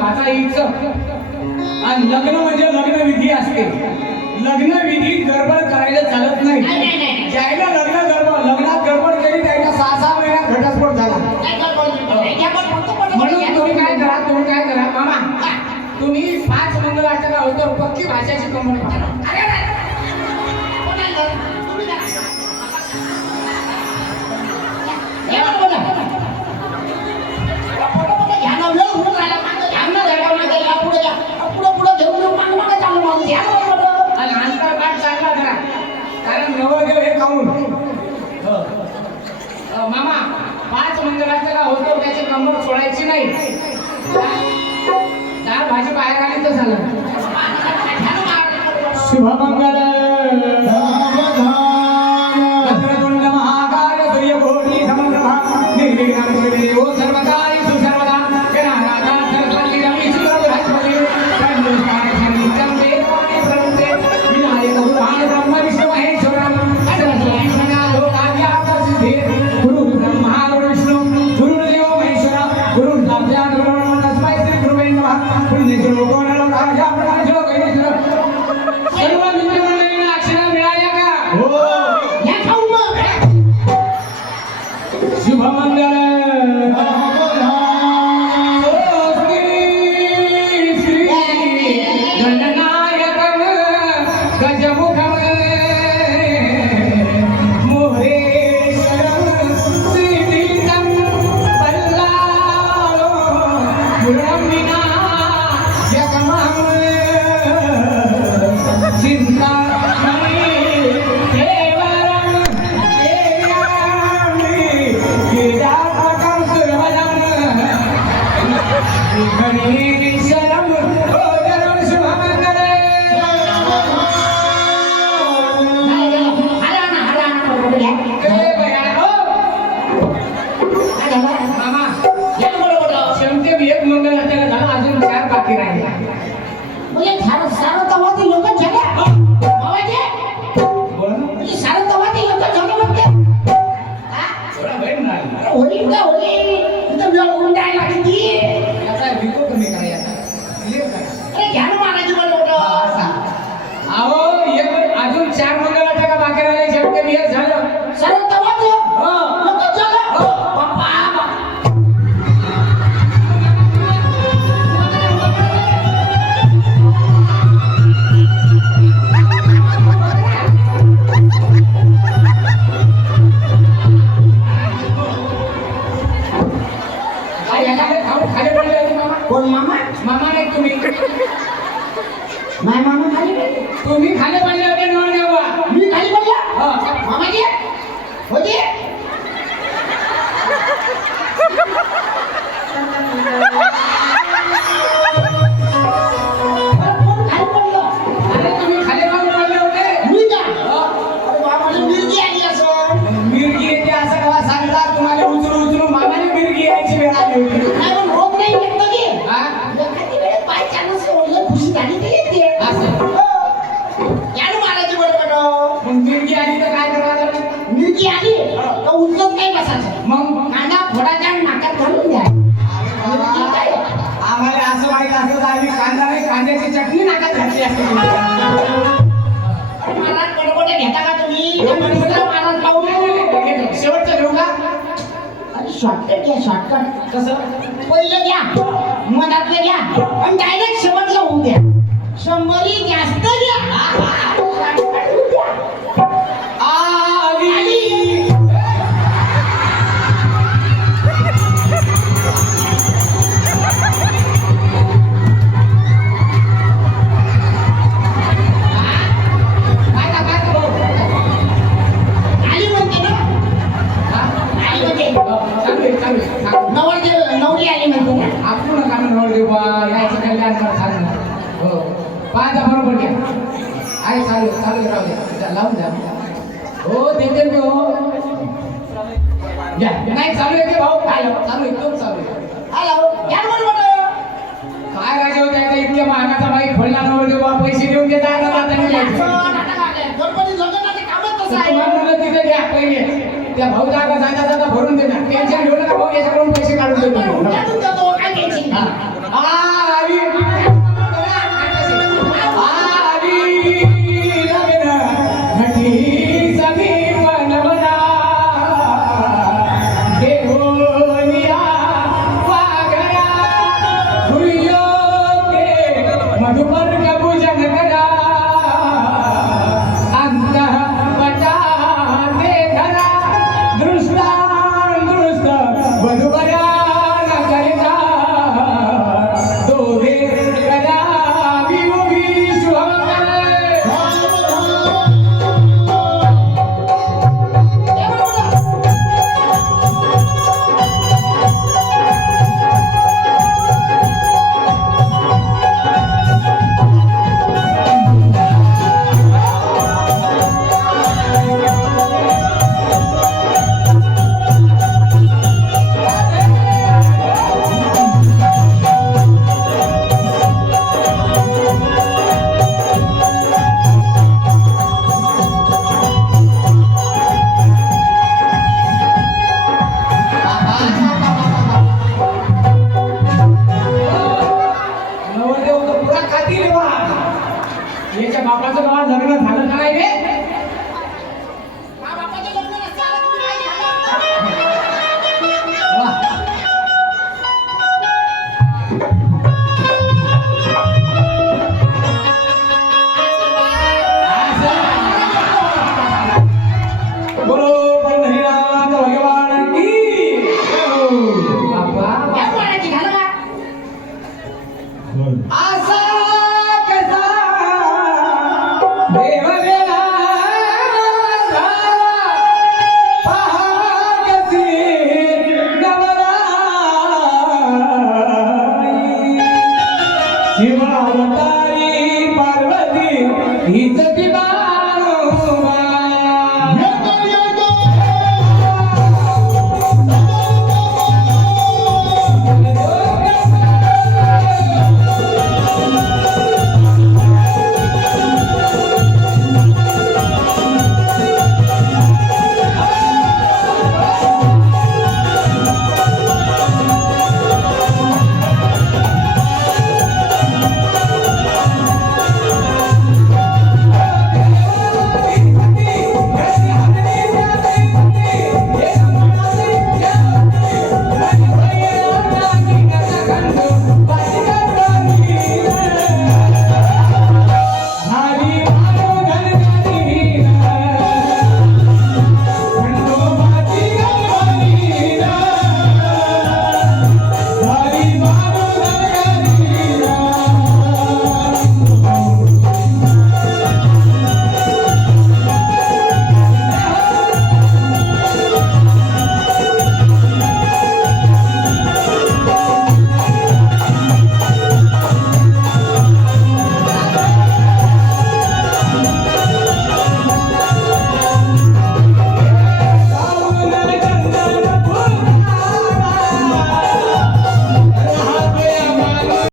भाचा हिचं आणि लग्न म्हणजे लग्न विधी असते. लग्न विधी गडबड करायला चालत नाही. ज्याला लग्नात गडबड केली त्याच्या 6 महिन्यात घटस्फोट झाला. म्हणून तुम्ही काय करा मामा, तुम्ही 5 मंगलाष्टका होतो पक्की भाषेची कमर पाहा. कारण नवरदेव हे खाऊन मामा 5 मंगलाष्टका होतो त्याची कंबर सोडायची नाही. डाळ भाजी बाहेर आली तर झालं. शुभमंगल वक्रतुंड महाकाय सूर्यकोटि समप्रभा निर्विघ्नं कुरु मे देव सर्वकार्येषु सर्वदा. गणानाथा सरस्वती रमेश्वर बृहस्पति तन्नोस्ताय सन्नित्यं वेदानि प्रवृत्ते विनायक बुधान ब्रह्म विष्णु महेश्वरं सरस्वती प्रणा लोकाद्याः सिद्धे गुरु ब्रह्मा गुरु विष्णु गुरुदेवो महेश्वरा गुरु साक्षात् गुरुर्ब्रह्मा तस्मै श्री गुरुवे नमः. पुण्यश्लोको नलोकाय प्रकाशो गणेश्वर सर्व मित्रमंडळींना अक्षरा मिळाल्या का? हो. या खाऊ मग. शुभमंगल श्री गणनायकं गजमुखं मोरेश्वरं श्रीपीठं पल्लालो मुरमिना यकमं चिंतामणि केवलं केयामि गिरापकं सुरवरं गणेशं भोजनं शुभमंगले. मामा शेवटी मी एक मंगल असताना झाला, अजून 4 बाकी राहिले. म्हणजे सारंतवादी लोक झाले बाबाजी. म्हणजे सारंतवादी लोक झाले म्हणते. थोडा वेळ नाही. होळी उद्या होळी इथं वेळ उंडायला लागली. याचा विको कमी करायचा. क्लिअर करा. अरे घ्या ना महाराज बोलवतो. अहो एक अजून 4 मंगलाष्टका बाकी राहिले. शेवटी मी एक झालं. सारंतवादी लोक झाले. बाप्पा काय एखादे खाली पडले होते मामा? कोण मामा? मामा नाही तुम्ही. माय मामा खाली पडले. तुम्ही खाली पडले होते नवरदेवा. मी खाली पडला. हो. मामाजी होते. कोण खाली पडलं? अरे तुम्ही खाली काहून पडले होते? मी का? हो. अरे मामाला मिरगी आली असं. मिरगी येते असं केव्हा सांगतात? तुम्हाला उचलू मामाने मिरगी यायची वेळ आली होती. नाही पण रोग नाही येत ना की. हा? एखादी वेळेस बाय चान्स ओढलं खुशी झाली तर येते. असं. यानं मारायचं बरोबर. मग मिरगी आली तर काय करायचं? मिरगी आली तर उचलत नाही बसायचं. मग कांदा फोडायचा आणि नाकात घालून द्या. मिरगी काय? आम्हाला असं माहित असतं तर आम्ही कांदा नाही कांद्याची चटणी नाकात घातली असते. अरे महाराज बरोबर घेता का तुम्ही? महाराज पाहू. शेवटचं घेऊ का? अरे शॉर्टकट घ्या शॉर्टकट. कसं? पहिलं घ्या मनातलं घ्या आणि डायरेक्ट शेवटला होऊ द्या. 100 जास्त घ्या. shortcut होऊ द्या. आली. आली म्हणते ना. आली म्हणते. नवरी आली म्हणते ना. आपण नका नवरदेव बा यायचं कल्याण करा सांग. हो 5 बरोबर घ्या. आहे चालू राहू द्या. लावून द्या. हो देते मी हो. घ्या. नाही चालू आहे ते भाऊ. काय चालू एकदम चालू आहे. हॅलो घ्या बरोबर. काय राजा होते आता इतक्या महागाचा बाईक फळला नवरदेव बा पैसे देऊन देता आता नाही द्यायचं. गणपती लग्नाचे कामच तसं आहे. तुम्हाला तिथे घ्या पहिले. त्या भाऊ जागा जाता भरून देणार. टेन्शन घेऊ नका भाऊ याच्याकडून पैसे काढून देतो. काय टेन्शन हा आली